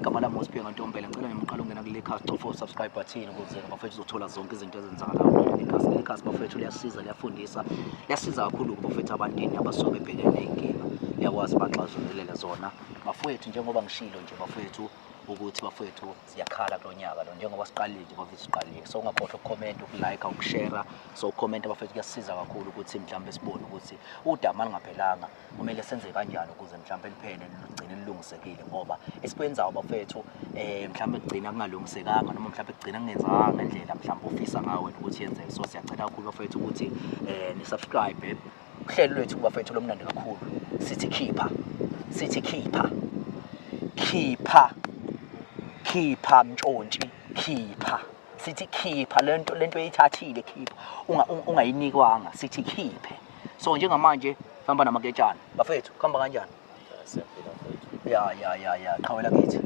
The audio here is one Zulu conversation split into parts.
igama lami uSiphiwe Ntombela ngicela ngiqale ungena kule cast for subscribe button ukuze bafethu uzothola zonke izinto ezenzakalayo le cast bafethu liyasiza liyafundisa liyasiza kakhulu bafethu abantini abasuke bebhekene nenkinga yakwazi baxazululele zona bafethu njengoba ngishilo nje bafethu ukuthi bafethu siyakhala kulonyaka lo njengoba siqalile nje bafethu siqalile so ungakhohlwa ucomment ukulike ukushare so ucomment bafethu kuyasiza kakhulu ukuthi mhlambe sibone ukuthi udama lingaphelanga kumele senze kanjani ukuze mhlambe liphele ligcine lilungisekile ngoba esikwenzayo bafethu mhlambe kugcina kungalungisekanga noma mhlambe kugcina kungenzanga ngendlela mhlambe ofisa ngawe ukuthi yenzeke so siyacela kakhulu bafethu ukuthi ni subscribe uhlelo lwethu bafethu lomnandi kakhulu sithi khipha mtshontshe khipha sithi khipha lento eyithathile khipha ungayinikwanga sithi khiphe so njengamanje hamba namaketshana bafethu khamba kanjani ya qhawela kithi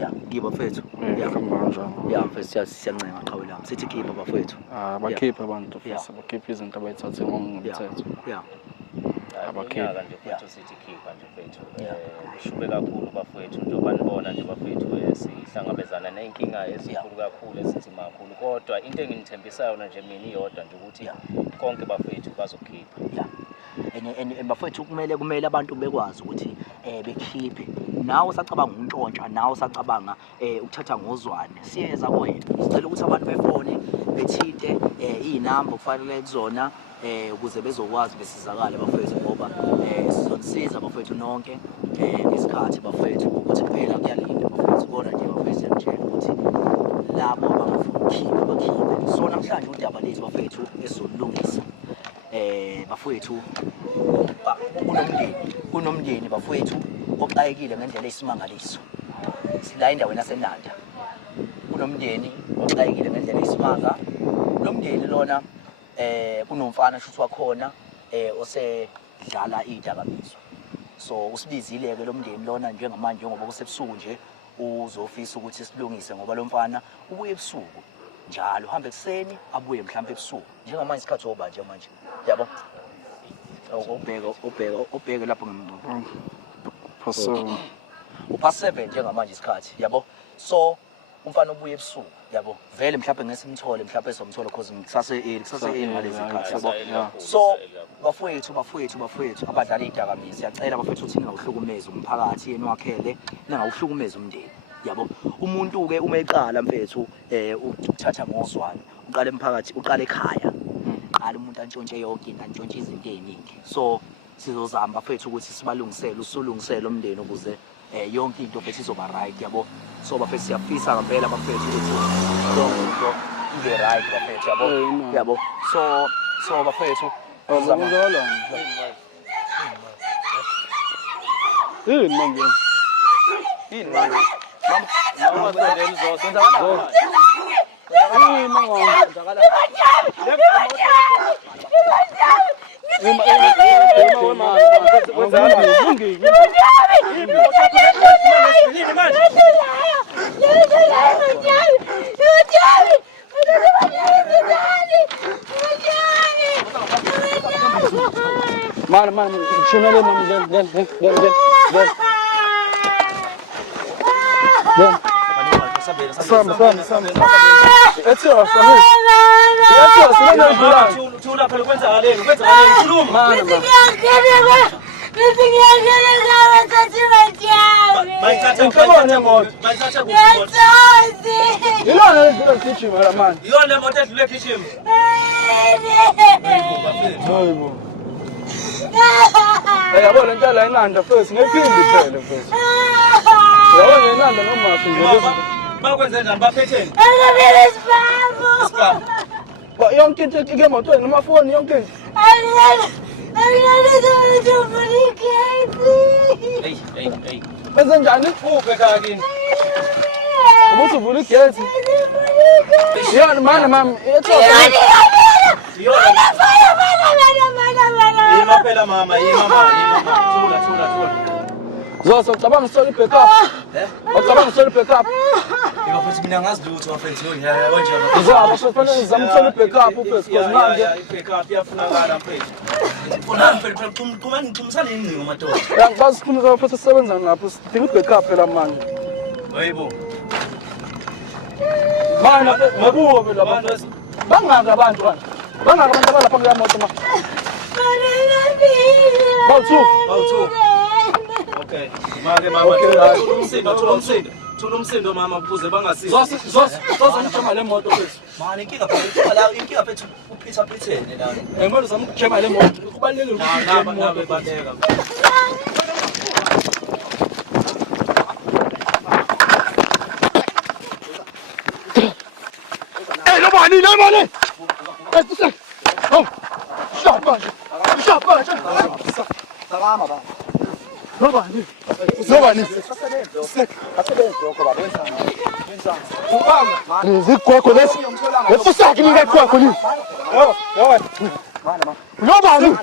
ya ngiba bafethu ya khamba kanjani ya mfethu siyancenga qhawela sithi khipha bafethu abakhipha abantu futhi abakhipha izinto abayithathe ngomthetho ya abakhipha nje futhi sithi khipha nje mfethu shube kakhulu bafethu njengoba nibona nje bafethu sihlangabezana nenkinga ezinkulu kakhulu ezinzima kakhulu kodwa into enginithembisayo nje mina iyodwa nje ukuthi konke bafethu bazokhipha bafethu kumele abantu bekwazi ukuthi bekhiphe nawe usacabanga untshontsha nawe usacabanga ukuthatha ngozwane siyeza kuwena sicela ukuthi abantu befone bethinte izinamba kufanele kuzona ukuze bezokwazi besizakale bafethu ngoba sizonisiza bafethu nonke ngesikhathi bafethu ukuthi phela kuyalinda bafethu kodwa nje bafethu siyatshela ukuthi labo abangafuna ukukhipha bakhiphe so namhlanje udaba lethu bafethu esizolungisa bafethu kunomndeni bafethu oxayekile ngendlela eyisimangaliso sila endaweni yaseNanda kunomndeni oxayekile ngendlela eyisimanga nomndeni lona kunomfana shuthi wakhona osedlala idakamizwa so usibizile ke lo mndeni lona njengamanje ngoba kusebusuku nje uzofisa ukuthi silungise ngoba lo mfana ubuye ebusuku njalo uhambe ekseni abuye mhlawumbe ebusuku njengamanje isikhathi oba nje manje yabo ubheke lapho past 7 njengamanje isikhathi yabo so umfana ubuye ebusuku yabo vele mhlawumbe ngesimthole mhlawumbe esomthola because kusase ngalezi khathi yabo so bafowethu abadlala idakamizwa siyacela bafethu ukuthi ningawuhlukumeza umphakathi yena wakhele ningawuhlukumeza umndeni yabo umuntu ke uma eqala mfethu ukuthatha ngozwane uqala emphakathi uqala ekhaya qala umuntu antshontshe yonke into antshontshe izinto eziningi so sizozama bafethu ukuthi sibalungisele usulungisele umndeni ukuze yonke into bafethu izoba right yabo so bafethu siyafisa ngempela bafethu ukuthi yonke into ibe right bafethu yabo so bafethu uzamzala mama sondela uzosenza kanjani Man, şunları gel. Sam. It's yours, Thula phela kwenzakaleni khuluma. Bayithatha imoto. Iyona imoto edlule kitchen. Yabo le nto la eNanda first ngephindi phela first. Yabo eNanda noma singelezi. Bakwenze njani baphetheni? Spam. Ba yonke into emotweni amafoni yonke into. Hey. Benze njani? Uphe kakini. Umuntu uvula igate. Yona mama, Yima phela mama. Thula. Zoso cabanga solo backup. Cabanga solo backup. Yima futhi mina ngazi lutho bafethu yona kanjani. Uzaba sofanele zama solo backup first because manje backup yafunakala mfethu. Funani phela kumani ngixhumisana ingcingo madoda. Ya basikhuluma futhi sebenza ngapho sidinga backup phela manje. Hayibo. Mana ngakuwo phela abantu. Bangaka abantu kana. Bangaka abantu abalapha kule moto ma. Bawu2. Okay. Make mama thola umsindo mama ukuze bangasiza. Zozomchema le moto kwethu. Mani inkinga phethu uPeter Phithene la. Ngempela zamchema le moto. Kubalulekile ukuthi Nabe badeka. Hey, nobody. Hey, oh. Shapa. Salama ba. Nobody. Zikwakho lesi. Efusaki nike kwakho ni. Nobody.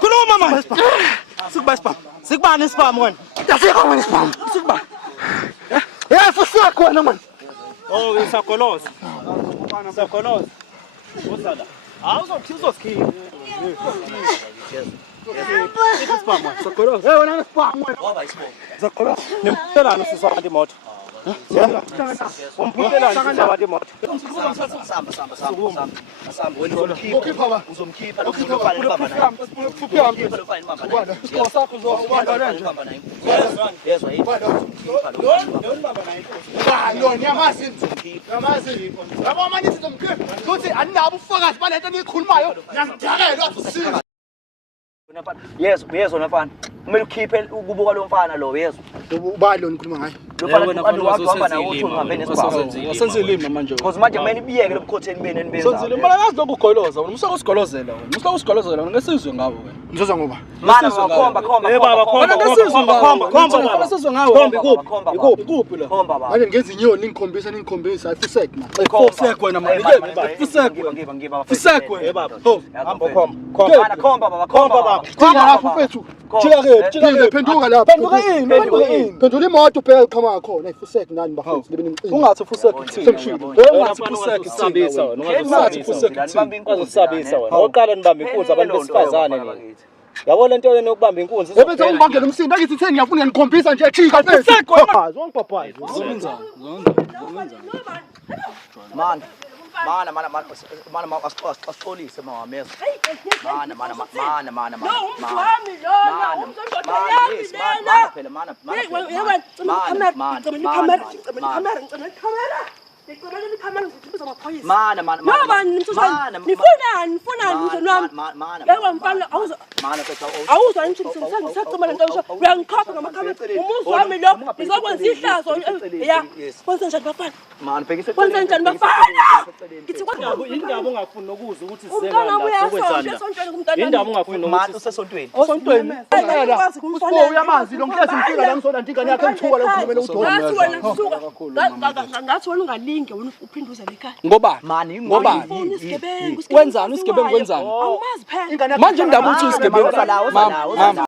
Khuluma manje. Sikubani isiphamu wena? Asikho wena spam. Sikubani? Efusaki wena man. Oh, isakoloza. Usala. Awuzosikhiya. Isiphamu. Sakoloza. Hey wena spam wena. Ngoba isibongo. Sakoloza. Nimthelana sisaba imoto. Umphumelana sisaba imoto. Samba. Wena uzomkhipha lokufana baba naye. Yezwa yini? Yabo manje sizomkhipha. Futhi aninabo ufakazi balento nikhulumayo. Ngiyadakela Yezwa nafana. Kumele ukhiphe ukubuka lo mfana lo yezwa. ubani lo nikhuluma ngaye. Lo mfana uhamba nawo uthi uhambe nesibhamu. Wasenzile manje. Because manje kumele ibiyeke lo bukhotheni bene nibenza. Senzile mina ngazi lokugoloza wena. Ususigolozela wena. Ususigolozela wena ngesizwe ngawo wena. Ngizoza ngoba. Mana khomba. Eh baba khomba. Ngesizwe ngawo. Ikuphi la? Khomba baba. Manje ngenza inyoni ningikhombisa ayifuseke man. Ayifuseke wena man. Ngiba. Fuseke wena. Eh baba. Hamba Mana khomba baba. Thina lapho mfethu. Jika phenduka lapha. Phendula imoto phela iqhama khona ayifuseke nani bafethu libe nimqini. Ungathi ufuseke kuthini? Ungathi ufuseke Sabisa wena. Ungathi ufuseke Sabisa wena. Oqala nibamba inkunzi abantu besifazane nini. Yabo lento yena yokubamba inkunzi. Ebese ungibangela umsindo akithi theni ngiyafuna ngikhombisa nje jika mfethu. Zongibhabhayi. Zonza. Mana asixolise mawameza. Mana. Indaba ungafuni nokuza ukuthi sizenga indaba ungafuni Mani usesontweni. Osontweni. Uyamazi lo ngikezi mfika la ngisola ntikani yakhe ngithuka la ukhulumela uDona. Ngathi wena ungalinge wena uphinde uze ekhaya. Ngoba Mani wenzani isigebengu wenzani? Awumazi phela. Manje indaba uthi isigebengu. Mama